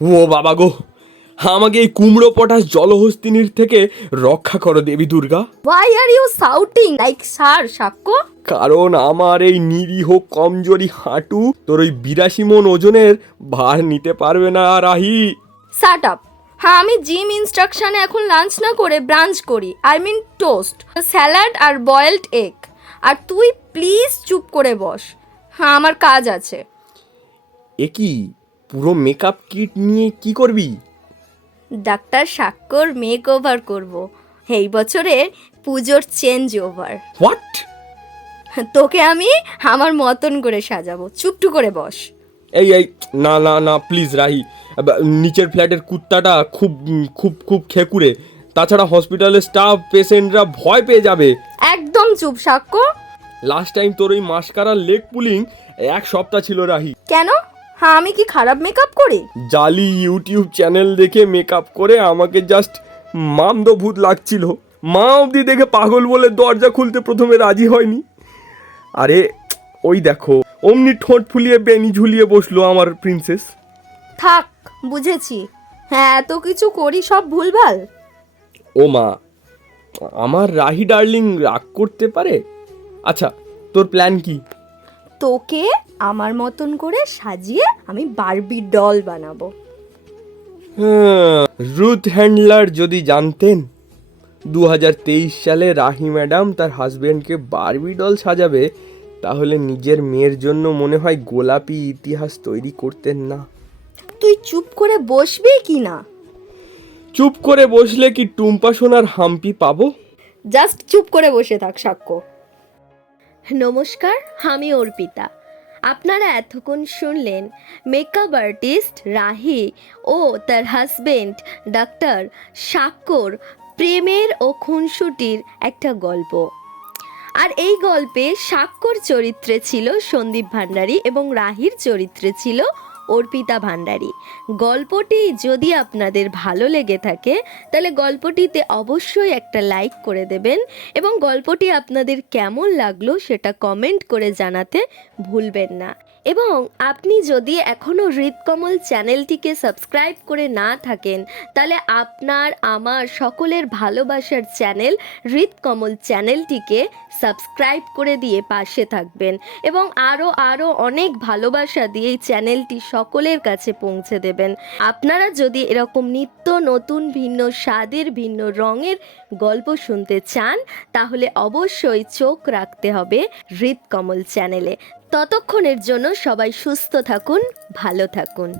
ও বাবা গো, আমাকে এই কুমড়ো পটাশ জলহস্তিনীর থেকে রক্ষা করো দেবী Durga. Why are you shouting like sir, সাক্ষ্য? কারণ আমার এই নিরীহ কমজোরি হাঁটু তোর ওই 82 মন ওজনের ভার নিতে পারবে না রাহি। Shut up. হ্যাঁ, আমি জিম ইনস্ট্রাকশনে এখন লাঞ্চ না করে ব্রাঞ্চ করি, আই মিন টোস্ট, স্যালাড আর বয়েলড এগ। আর তুই প্লিজ চুপ করে বস, হ্যাঁ আমার কাজ আছে। এ কি, পুরো মেকআপ কিট নিয়ে কি করবি? ডাক্তার সাক্ষ্যর মেক ওভার করবো এই বছরের পুজোর চেঞ্জ ওভার। হোয়াট? তোকে আমি আমার মতন করে সাজাবো, চুপটু করে বস। এই এই, না না না প্লিজ রাহি, নিচের ফ্ল্যাটের কুত্তাটা খুব খুব খুব খেকুরে, তাছাড়া হসপিটালের স্টাফ পেশেন্টরা ভয় পেয়ে যাবে। একদম চুপ সাক্ষ্য। লাস্ট টাইম তোর ওই মাস্কারা লেগ পুলিং 1 সপ্তাহ ছিল রাহি। কেন? হ্যাঁ আমি কি খারাপ মেকআপ করি? জালি ইউটিউব চ্যানেল দেখে মেকআপ করে আমাকে জাস্ট মামদভূত লাগছিল। মা অবধি দেখে পাগল বলে দরজা খুলতে প্রথমে রাজি হয়নি। আরে ওই দেখো, অমনি ঠোঁট ফুলিয়ে বেনি ঝুলিয়ে বসলো আমার প্রিন্সেস। থাক, বুঝেছি। হ্যাঁ এত কিছু করি সব ভুলভাল। ও মা, আমার রাহি ডার্লিং রাগ করতে পারে। আচ্ছা, তোর প্ল্যান কি? তোকে আমার মতন করে সাজিয়ে আমি বারবি ডল বানাবো। রুথ হ্যান্ডলার যদি জানতেন 2023 সালে রাহি ম্যাডাম তার হাজবেন্ডকে বারবি ডল সাজাবে, তাহলে নিজের মেয়ের জন্য মনে হয় গোলাপি ইতিহাস তৈরি করতেন না। তুই চুপ করে বসবি কি না? চুপ করে বসলে কি টুম্পা সোনার হাম্পি পাবো? জাস্ট চুপ করে বসে থাক সাক্ষ্য। নমস্কার, আমি অর্পিতা। আপনারা এতক্ষণ শুনলেন মেকআপ আর্টিস্ট রাহি ও তার হাজবেন্ড ডাক্তার সাক্ষ্যর প্রেমের ও খুনসুটির একটা গল্প। আর এই গল্পে সাক্ষ্যর চরিত্রে ছিল সন্দীপ ভান্ডারী এবং রাহির চরিত্রে ছিল অর্পিতা ভান্ডারী। গল্পটি যদি আপনাদের ভালো লেগে থাকে তাহলে গল্পটিতে অবশ্যই একটা লাইক করে দেবেন এবং গল্পটি আপনাদের কেমন লাগলো সেটা কমেন্ট করে জানাতে ভুলবেন না। এবং আপনি যদি এখনও হৃদকমল চ্যানেলটিকে সাবস্ক্রাইব করে না থাকেন তাহলে আপনার আমার সকলের ভালোবাসার চ্যানেল হৃদকমল চ্যানেলটিকে সাবস্ক্রাইব করে দিয়ে পাশে থাকবেন এবং আরও অনেক ভালোবাসা দিয়ে এই চ্যানেলটি সকলের কাছে পৌঁছে দেবেন। আপনারা যদি এরকম নিত্য নতুন ভিন্ন স্বাদের ভিন্ন রঙের গল্প শুনতে চান তাহলে অবশ্যই চোখ রাখতে হবে হৃদকমল চ্যানেলে। ততক্ষণের জন্য সবাই সুস্থ থাকুন, ভালো থাকুন।